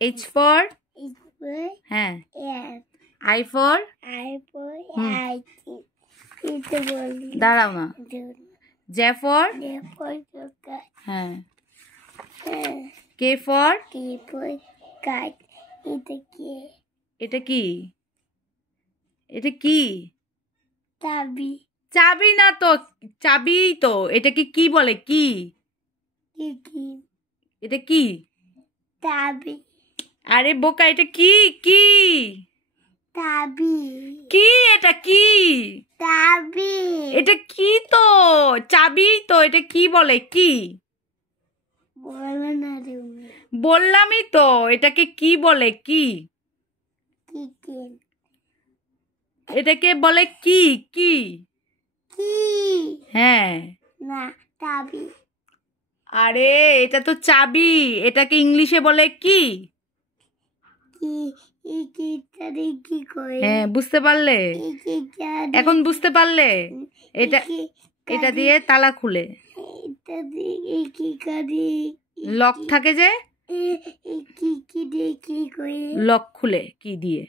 H for হ্যাঁ I for দাঁড়াও না J for হ্যাঁ K for এটা কি এটা কি চাবি না তো চাবি তো এটাকে কি বলে কি এটা কি আরে বোকা এটা কি কি কি এটা কি এটা কি তো চাবি তো এটা কি বলে কি বললামই তো এটাকে কি বলে কি এটাকে বলে কি কি হ্যাঁ আরে এটা তো চাবি এটাকে ইংলিশে বলে কি হ্যাঁ বুঝতে পারলে এখন বুঝতে পারলে এটা এটা দিয়ে তালা খুলে লক থাকে যে লক খুলে কি দিয়ে